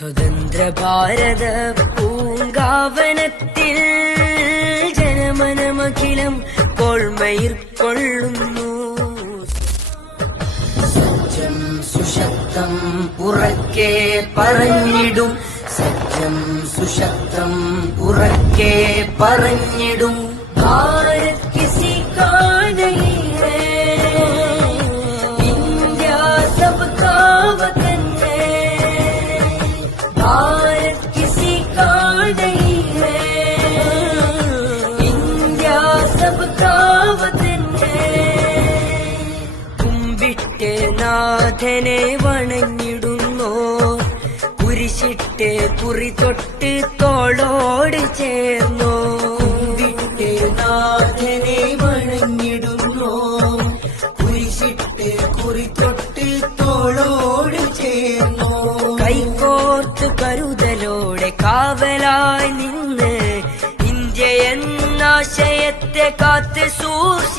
സ്വതന്ത്ര ഭാരത പൂങ്കാവനത്തിൽ ജനമനമഖിലം കോൾമയിർ കൊള്ളുന്നു. സത്യം സുശക്തം ഉറക്കെ പറഞ്ഞിടും, സത്യം സുശക്തം ഉറക്കെ പറഞ്ഞിടും. ഭാരത് കിസി കാ നഹീ ഹൈ, ഇന്ത്യ സബ്കാ വതൻ ഹൈ. ഭാരത് കിസി കാ നഹീ ഹൈ, ഇന്ത്യ സബ്കാ വതൻ ഹൈ. കുമ്പിട്ട് നാഥനെ വണങ്ങിടുന്നോ, കുരിശിട്ട് കുറി തൊട്ട് തോളോട് ചേർന്നോ. കുമ്പിട്ട് നാഥനെ വണങ്ങിടുന്നോ, കുരിശിട്ട് കുറി തൊട്ട് തോളോട് ചേർന്നോ. കൈകോർത്ത് കരുതലോടെ കാവലായി നിന്ന് ഇന്ത്യ എന്നാശയത്തെ കാത്ത് സൂക്ഷിച്ചു.